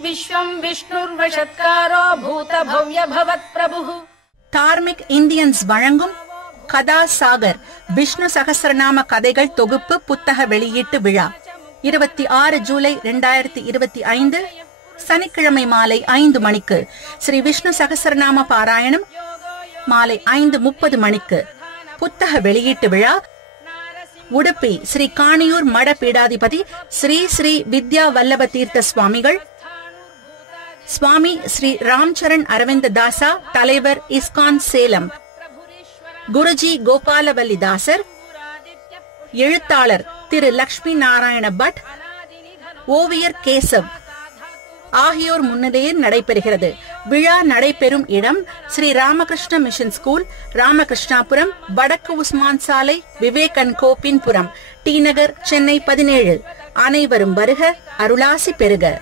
विश्वं विष्णुर्वशत्कारो भूत भव्य भवत् प्रभुः. தார்மிக் இந்தியன்ஸ் வழங்கும் கதா சாகர் விஷ்ணு சகஸ்ரநாம கதைகள் தொகுப்பு புத்தக வெளியீட்டு விழா 26 ஜூலை 2025 சனிக்கிழமை மாலை 5 மணிக்கு. ஸ்ரீ விஷ்ணு சகஸ்ரநாம பாராயணம் மாலை 5:30 மணிக்கு. புத்தக வெளியீட்டு விழா உடுப்பி ஸ்ரீ காணியூர் மட பீடாதிபதி ஸ்ரீ ஸ்ரீ வித்யா வல்லப தீர்த்த சுவாமிகள், சுவாமி ஸ்ரீ ராம்சரண் அரவிந்த தாசா, தலைவர் இஸ்கான் சேலம், குருஜி கோபாலவல்லி தாசர், எழுத்தாளர் திரு லட்சுமி நாராயண பட், ஓவியர் கேசவ் ஆகியோர் முன்னிலையில் நடைபெறுகிறது. விழா நடைபெறும் இடம் ஸ்ரீ ராமகிருஷ்ண மிஷன் ஸ்கூல், ராமகிருஷ்ணாபுரம், வடக்கு உஸ்மான் சாலை, விவேகன் கோப்பின்புரம், டி நகர், சென்னை 17. அனைவரும் வருக, அருளாசி பெறுக.